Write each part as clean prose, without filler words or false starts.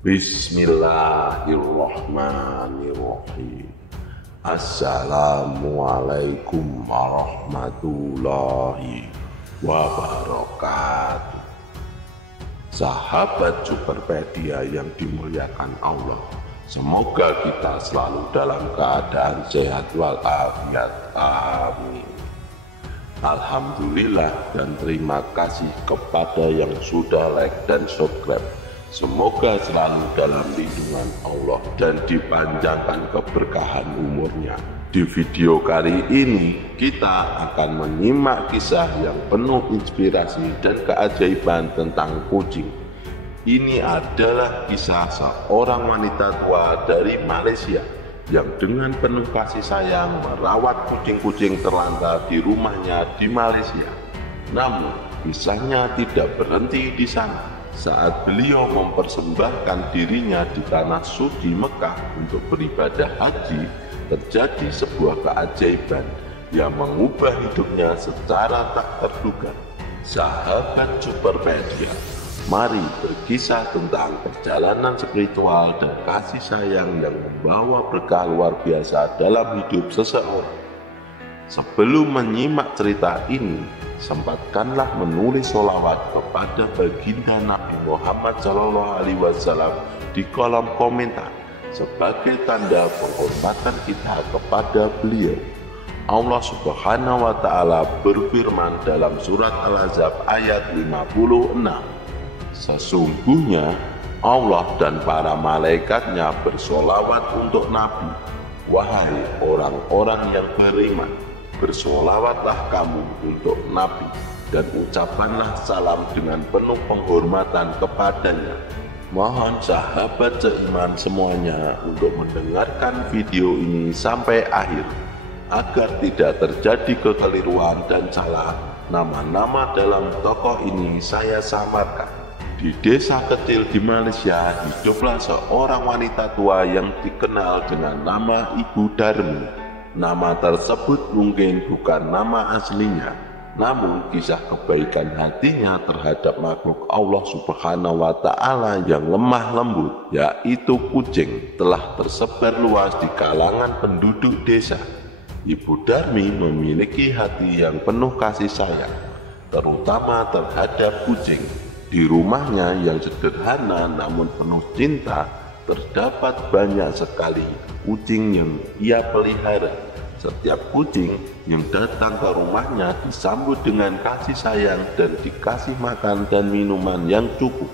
Bismillahirrahmanirrahim. Assalamualaikum warahmatullahi wabarakatuh. Sahabat Superpedia yang dimuliakan Allah, semoga kita selalu dalam keadaan sehat walafiat. Amin. Alhamdulillah dan terima kasih kepada yang sudah like dan subscribe. Semoga selalu dalam lindungan Allah dan dipanjangkan keberkahan umurnya. Di video kali ini kita akan menyimak kisah yang penuh inspirasi dan keajaiban tentang kucing. Ini adalah kisah seorang wanita tua dari Malaysia yang dengan penuh kasih sayang merawat kucing-kucing terlantar di rumahnya di Malaysia. Namun kisahnya tidak berhenti di sana. Saat beliau mempersembahkan dirinya di tanah suci Mekah untuk beribadah haji, terjadi sebuah keajaiban yang mengubah hidupnya secara tak terduga. Sahabat Superpedia, mari berkisah tentang perjalanan spiritual dan kasih sayang yang membawa berkah luar biasa dalam hidup seseorang. Sebelum menyimak cerita ini, sempatkanlah menulis sholawat kepada baginda Nabi Muhammad SAW di kolom komentar sebagai tanda penghormatan kita kepada beliau. Allah Subhanahu wa Ta'ala berfirman dalam surat Al-Ahzab ayat 56, sesungguhnya Allah dan para malaikatnya bersolawat untuk Nabi. Wahai orang-orang yang beriman, bersolawatlah kamu untuk Nabi dan ucapkanlah salam dengan penuh penghormatan kepadanya. Mohon sahabat seiman semuanya untuk mendengarkan video ini sampai akhir agar tidak terjadi kekeliruan dan salah. Nama-nama dalam tokoh ini saya samarkan. Di desa kecil di Malaysia hiduplah seorang wanita tua yang dikenal dengan nama Ibu Darmi. Nama tersebut mungkin bukan nama aslinya, namun kisah kebaikan hatinya terhadap makhluk Allah Subhanahu wa Ta'ala yang lemah lembut, yaitu kucing, telah tersebar luas di kalangan penduduk desa. Ibu Darmi memiliki hati yang penuh kasih sayang, terutama terhadap kucing. Di rumahnya yang sederhana namun penuh cinta, terdapat banyak sekali kucing yang ia pelihara. Setiap kucing yang datang ke rumahnya disambut dengan kasih sayang dan dikasih makan dan minuman yang cukup.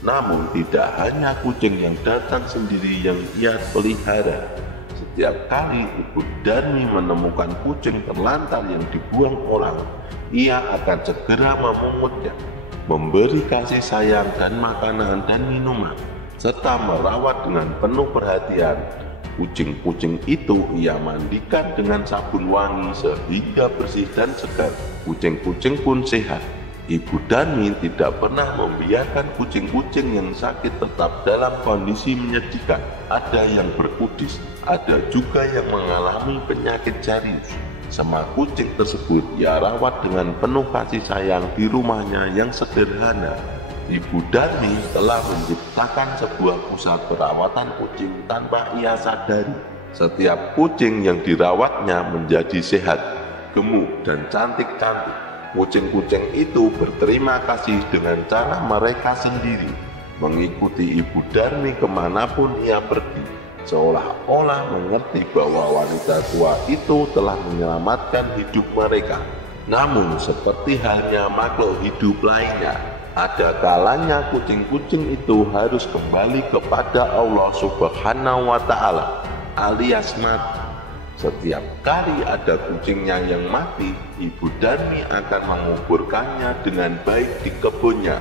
Namun tidak hanya kucing yang datang sendiri yang ia pelihara. Setiap kali Ibu Darmi menemukan kucing terlantar yang dibuang orang, ia akan segera memungutnya, memberi kasih sayang dan makanan dan minuman, serta merawat dengan penuh perhatian. Kucing-kucing itu ia mandikan dengan sabun wangi sehingga bersih dan segar. Kucing-kucing pun sehat. Ibu Darmi tidak pernah membiarkan kucing-kucing yang sakit tetap dalam kondisi menyedihkan. Ada yang berkudis, ada juga yang mengalami penyakit serius. Semua kucing tersebut ia rawat dengan penuh kasih sayang di rumahnya yang sederhana. Ibu Darmi telah menciptakan sebuah pusat perawatan kucing tanpa ia sadari. Setiap kucing yang dirawatnya menjadi sehat, gemuk, dan cantik-cantik. Kucing-kucing itu berterima kasih dengan cara mereka sendiri, mengikuti Ibu Darmi kemanapun ia pergi, seolah-olah mengerti bahwa wanita tua itu telah menyelamatkan hidup mereka. Namun seperti halnya makhluk hidup lainnya, ada kalanya kucing-kucing itu harus kembali kepada Allah Subhanahu wa Ta'ala alias mati. Setiap kali ada kucingnya yang mati, Ibu Darmi akan menguburkannya dengan baik di kebunnya.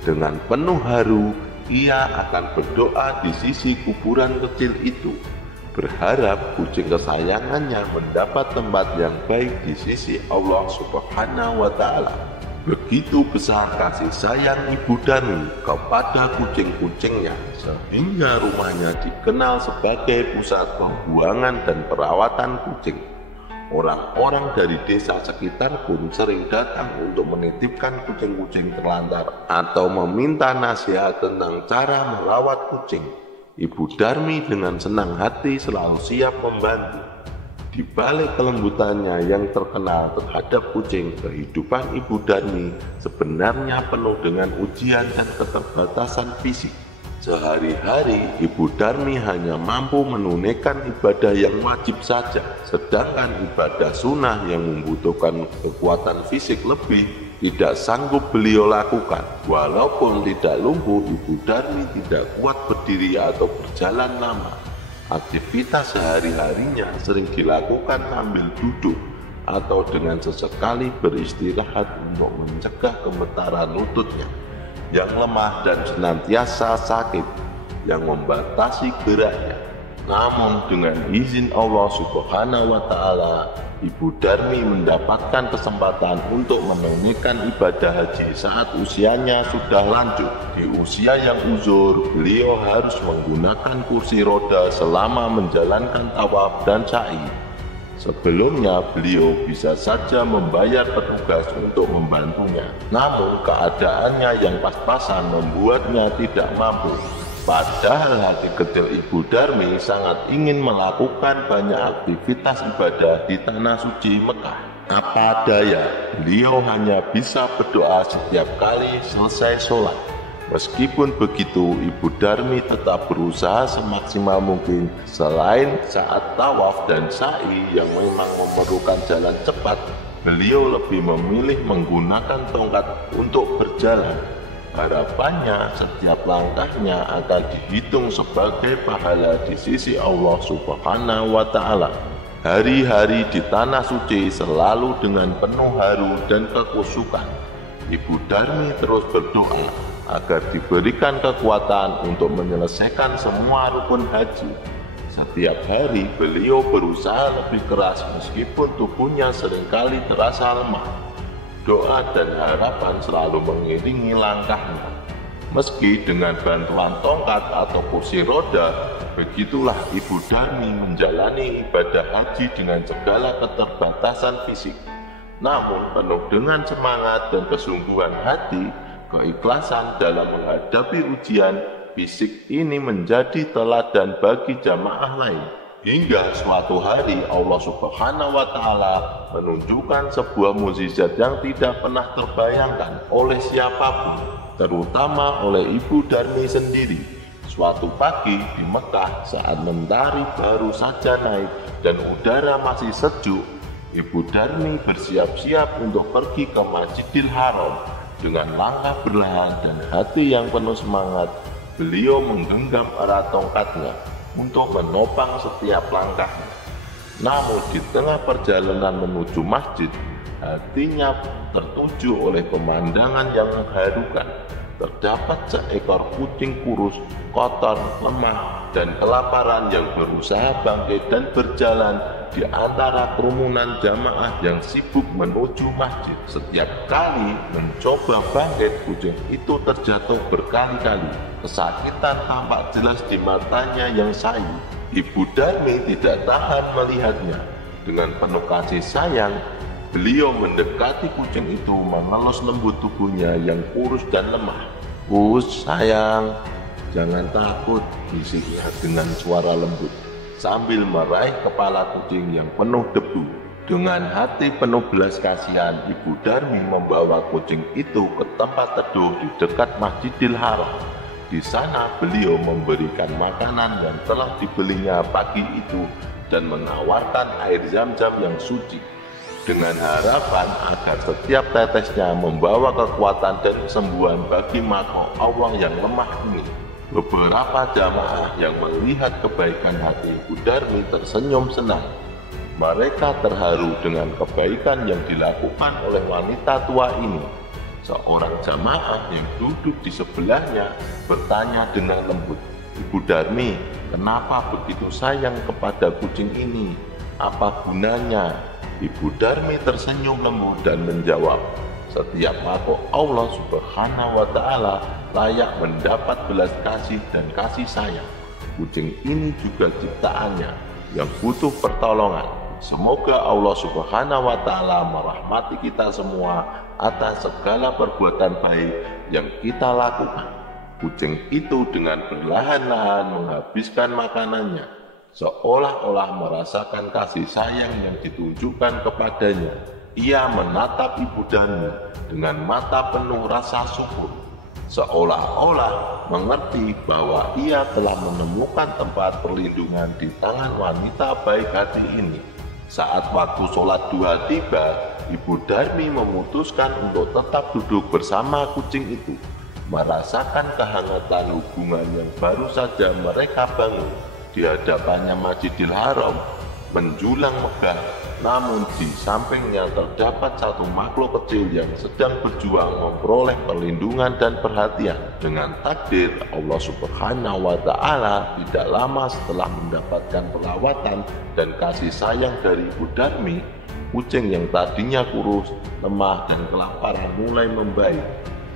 Dengan penuh haru, ia akan berdoa di sisi kuburan kecil itu, berharap kucing kesayangannya mendapat tempat yang baik di sisi Allah Subhanahu wa Ta'ala. Begitu besar kasih sayang Ibu Darmi kepada kucing-kucingnya, sehingga rumahnya dikenal sebagai pusat pembuangan dan perawatan kucing. Orang-orang dari desa sekitar pun sering datang untuk menitipkan kucing-kucing terlantar atau meminta nasihat tentang cara merawat kucing. Ibu Darmi dengan senang hati selalu siap membantu. Di balik kelembutannya yang terkenal terhadap kucing, kehidupan Ibu Darmi sebenarnya penuh dengan ujian dan keterbatasan fisik. Sehari-hari Ibu Darmi hanya mampu menunaikan ibadah yang wajib saja, sedangkan ibadah sunnah yang membutuhkan kekuatan fisik lebih tidak sanggup beliau lakukan. Walaupun tidak lumpuh, Ibu Darmi tidak kuat berdiri atau berjalan lama. Aktivitas sehari-harinya sering dilakukan sambil duduk atau dengan sesekali beristirahat untuk mencegah gemetaran lututnya yang lemah dan senantiasa sakit yang membatasi geraknya. Namun dengan izin Allah Subhanahu wa Ta'ala, Ibu Darmi mendapatkan kesempatan untuk menunaikan ibadah haji saat usianya sudah lanjut. Di usia yang uzur, beliau harus menggunakan kursi roda selama menjalankan tawaf dan sa'i. Sebelumnya beliau bisa saja membayar petugas untuk membantunya, namun keadaannya yang pas-pasan membuatnya tidak mampu. Padahal hati kecil Ibu Darmi sangat ingin melakukan banyak aktivitas ibadah di tanah suci Mekah. Apa daya, beliau hanya bisa berdoa setiap kali selesai sholat. Meskipun begitu, Ibu Darmi tetap berusaha semaksimal mungkin. Selain saat tawaf dan sa'i yang memang memerlukan jalan cepat, beliau lebih memilih menggunakan tongkat untuk berjalan. Harapannya setiap langkahnya akan dihitung sebagai pahala di sisi Allah Subhanahu wa Ta'ala. Hari-hari di tanah suci selalu dengan penuh haru dan kekusukan. Ibu Darmi terus berdoa agar diberikan kekuatan untuk menyelesaikan semua rukun haji. Setiap hari beliau berusaha lebih keras meskipun tubuhnya seringkali terasa lemah. Doa dan harapan selalu mengiringi langkahnya. Meski dengan bantuan tongkat atau kursi roda, begitulah Ibu Darmi menjalani ibadah haji dengan segala keterbatasan fisik. Namun penuh dengan semangat dan kesungguhan hati, keikhlasan dalam menghadapi ujian fisik ini menjadi teladan bagi jamaah lain. Hingga suatu hari Allah Subhanahu wa Ta'ala menunjukkan sebuah mukjizat yang tidak pernah terbayangkan oleh siapapun, terutama oleh Ibu Darmi sendiri. Suatu pagi di Mekah saat mentari baru saja naik dan udara masih sejuk, Ibu Darmi bersiap-siap untuk pergi ke Masjidil Haram. Dengan langkah perlahan dan hati yang penuh semangat, beliau menggenggam erat tongkatnya untuk menopang setiap langkahnya. Namun di tengah perjalanan menuju masjid, hatinya tertuju oleh pemandangan yang mengharukan. Terdapat seekor kucing kurus, kotor, lemah, dan kelaparan yang berusaha bangkit dan berjalan di antara kerumunan jamaah yang sibuk menuju masjid. Setiap kali mencoba bangkit, kucing itu terjatuh berkali-kali. Kesakitan tampak jelas di matanya yang sayu. Ibu Darmi tidak tahan melihatnya. Dengan penuh kasih sayang, beliau mendekati kucing itu, mengelus lembut tubuhnya yang kurus dan lemah. "Us, sayang, jangan takut," bisiknya dengan suara lembut sambil meraih kepala kucing yang penuh debu. Dengan hati penuh belas kasihan, Ibu Darmi membawa kucing itu ke tempat teduh di dekat Masjidil Haram. Di sana beliau memberikan makanan yang telah dibelinya pagi itu dan menawarkan air zam-zam yang suci, dengan harapan agar setiap tetesnya membawa kekuatan dan kesembuhan bagi makhluk Allah yang lemah ini. Beberapa jamaah yang melihat kebaikan hati Ibu Darmi tersenyum senang. Mereka terharu dengan kebaikan yang dilakukan oleh wanita tua ini. Seorang jamaah yang duduk di sebelahnya bertanya dengan lembut, "Ibu Darmi, kenapa begitu sayang kepada kucing ini? Apa gunanya?" Ibu Darmi tersenyum lembut dan menjawab, "Setiap makhluk Allah Subhanahu wa Ta'ala layak mendapat belas kasih dan kasih sayang. Kucing ini juga ciptaannya yang butuh pertolongan. Semoga Allah Subhanahu wa Ta'ala merahmati kita semua atas segala perbuatan baik yang kita lakukan. Kucing itu dengan perlahan-lahan menghabiskan makanannya, seolah-olah merasakan kasih sayang yang ditunjukkan kepadanya. Ia menatap Ibu Darmi dengan mata penuh rasa syukur, seolah-olah mengerti bahwa ia telah menemukan tempat perlindungan di tangan wanita baik hati ini. Saat waktu sholat duha tiba, Ibu Darmi memutuskan untuk tetap duduk bersama kucing itu, merasakan kehangatan hubungan yang baru saja mereka bangun di hadapannya Masjidil Haram menjulang megah. Namun di sampingnya terdapat satu makhluk kecil yang sedang berjuang memperoleh perlindungan dan perhatian. Dengan takdir Allah Subhanahu wa Ta'ala, tidak lama setelah mendapatkan perawatan dan kasih sayang dari Ibu Darmi, kucing yang tadinya kurus, lemah, dan kelaparan mulai membaik.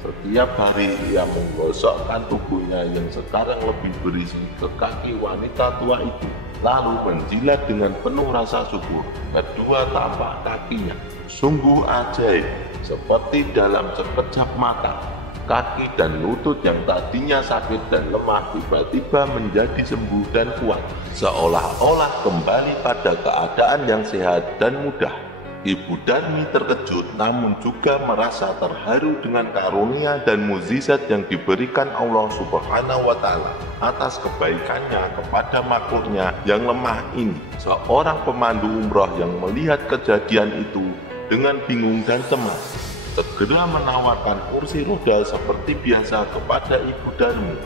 Setiap hari ia menggosokkan tubuhnya yang sekarang lebih berisi ke kaki wanita tua itu, lalu menjilat dengan penuh rasa syukur kedua tapak kakinya. Sungguh ajaib, seperti dalam sekejap mata, kaki dan lutut yang tadinya sakit dan lemah tiba-tiba menjadi sembuh dan kuat, seolah-olah kembali pada keadaan yang sehat dan mudah. Ibu Darmi terkejut namun juga merasa terharu dengan karunia dan mukjizat yang diberikan Allah Subhanahu wa Ta'ala atas kebaikannya kepada makhluknya yang lemah ini. Seorang pemandu umroh yang melihat kejadian itu dengan bingung dan cemas, segera menawarkan kursi roda seperti biasa kepada Ibu Darmi,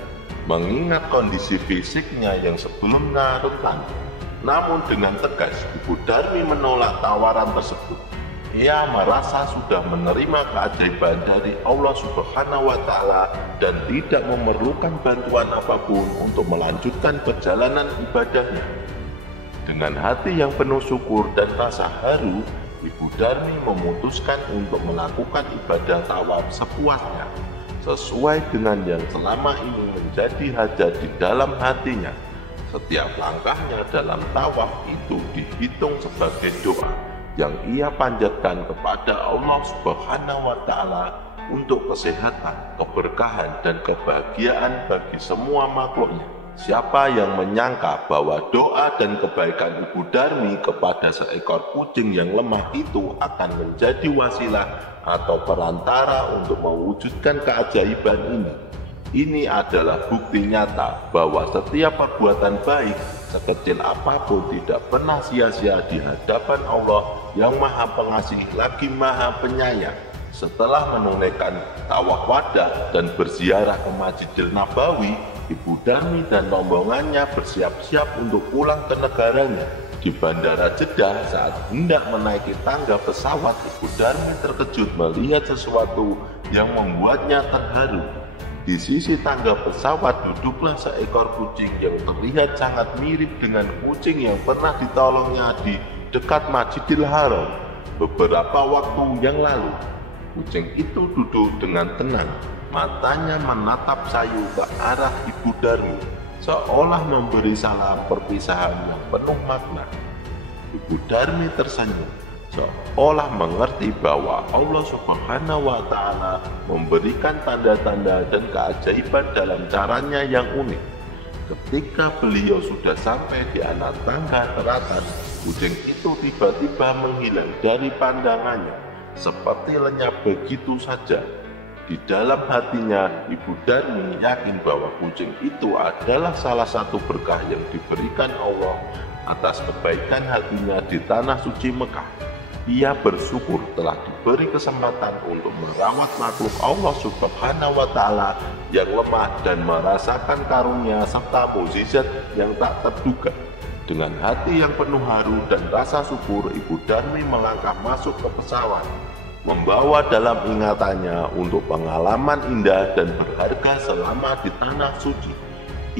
mengingat kondisi fisiknya yang sebelumnya rentan. Namun dengan tegas Ibu Darmi menolak tawaran tersebut. Ia merasa sudah menerima keajaiban dari Allah Subhanahu wa Ta'ala dan tidak memerlukan bantuan apapun untuk melanjutkan perjalanan ibadahnya. Dengan hati yang penuh syukur dan rasa haru, Ibu Darmi memutuskan untuk melakukan ibadah tawaf sepuasnya, sesuai dengan yang selama ini menjadi hajat di dalam hatinya. Setiap langkahnya dalam tawaf itu dihitung sebagai doa yang ia panjatkan kepada Allah Subhanahu wa Ta'ala untuk kesehatan, keberkahan, dan kebahagiaan bagi semua makhluknya. Siapa yang menyangka bahwa doa dan kebaikan Ibu Darmi kepada seekor kucing yang lemah itu akan menjadi wasilah atau perantara untuk mewujudkan keajaiban ini. Ini adalah bukti nyata bahwa setiap perbuatan baik, sekecil apapun, tidak pernah sia-sia di hadapan Allah yang Maha Pengasih lagi Maha Penyayang. Setelah menunaikan tawaf wadah dan berziarah ke Masjidil Nabawi, Ibu Darmi dan rombongannya bersiap-siap untuk pulang ke negaranya. Di Bandara Jeddah, saat hendak menaiki tangga pesawat, Ibu Darmi terkejut melihat sesuatu yang membuatnya terharu. Di sisi tangga pesawat duduklah seekor kucing yang terlihat sangat mirip dengan kucing yang pernah ditolongnya di dekat Masjidil Haram beberapa waktu yang lalu. Kucing itu duduk dengan tenang, matanya menatap sayu ke arah Ibu Darmi, seolah memberi salam perpisahan yang penuh makna. Ibu Darmi tersenyum, seolah mengerti bahwa Allah Subhanahu wa Ta'ala memberikan tanda-tanda dan keajaiban dalam caranya yang unik. Ketika beliau sudah sampai di atas tangga teratas, kucing itu tiba-tiba menghilang dari pandangannya, seperti lenyap begitu saja. Di dalam hatinya, Ibu Darmi yakin bahwa kucing itu adalah salah satu berkah yang diberikan Allah atas kebaikan hatinya di tanah suci Mekah. Ia bersyukur telah diberi kesempatan untuk merawat makhluk Allah Subhanahu wa Ta'ala yang lemah dan merasakan karunia serta mukjizat yang tak terduga. Dengan hati yang penuh haru dan rasa syukur, Ibu Darmi melangkah masuk ke pesawat, membawa dalam ingatannya untuk pengalaman indah dan berharga selama di tanah suci.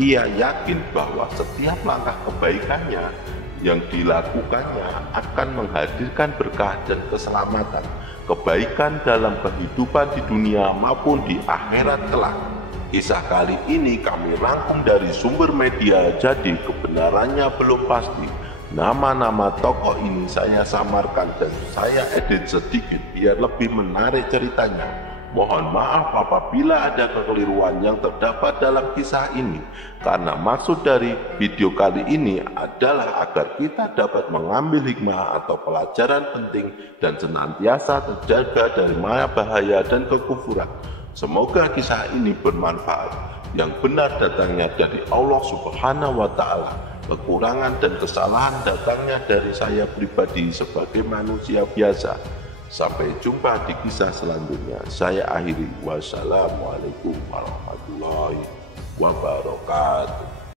Ia yakin bahwa setiap langkah kebaikannya yang dilakukannya akan menghadirkan berkah dan keselamatan, kebaikan dalam kehidupan di dunia maupun di akhirat kelak. Kisah kali ini kami rangkum dari sumber media, jadi kebenarannya belum pasti. Nama-nama tokoh ini saya samarkan dan saya edit sedikit biar lebih menarik ceritanya. Mohon maaf apabila ada kekeliruan yang terdapat dalam kisah ini, karena maksud dari video kali ini adalah agar kita dapat mengambil hikmah atau pelajaran penting dan senantiasa terjaga dari bahaya dan kekufuran. Semoga kisah ini bermanfaat. Yang benar datangnya dari Allah Subhanahu wa Ta'ala, kekurangan dan kesalahan datangnya dari saya pribadi sebagai manusia biasa. Sampai jumpa di kisah selanjutnya. Saya akhiri. Wassalamualaikum warahmatullahi wabarakatuh.